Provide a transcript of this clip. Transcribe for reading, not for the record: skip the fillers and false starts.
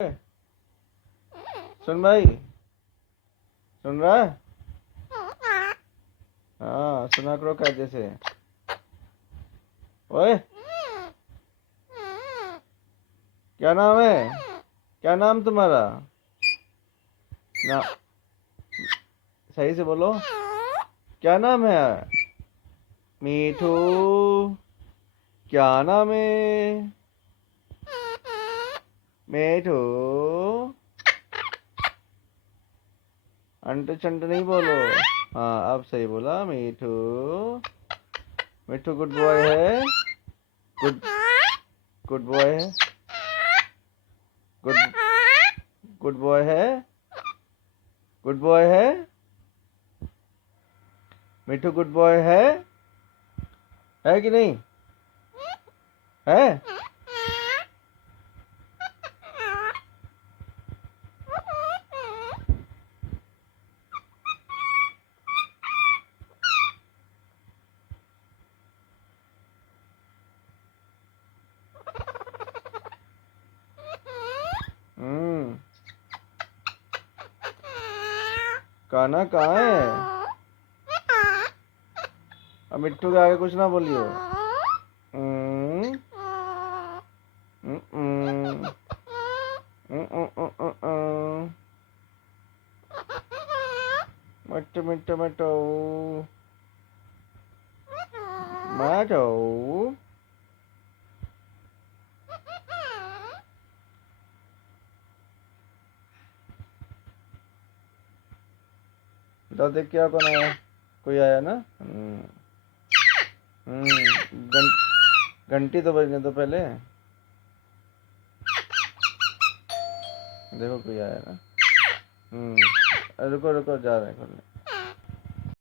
सुन भाई, सुन रहा है? हाँ सुना करो कायदे से। ओए, क्या नाम है? क्या नाम तुम्हारा? ना, सही से बोलो। क्या नाम है? मीठू। क्या नाम है? मीठू। अंट चंट नहीं बोलो। हाँ अब सही बोला, मीठू। मिठू गुड बॉय है। गुड गुड बॉय है। गुड गुड बॉय है। गुड बॉय है। मिठू गुड बॉय है कि नहीं? है। हम्म। काना कहाँ है? अब मिट्टू के आगे कुछ ना बोलियो। हम्म, हम्म, हम्म, हम्म। मिट्टू मिट्टू मिट्टू मिट्टू। तो देख क्या कौन आया? कोई आया ना? घंटी तो बजने दो पहले। देखो कोई आया ना। रुको रुको, जा रहे हैं खोलने।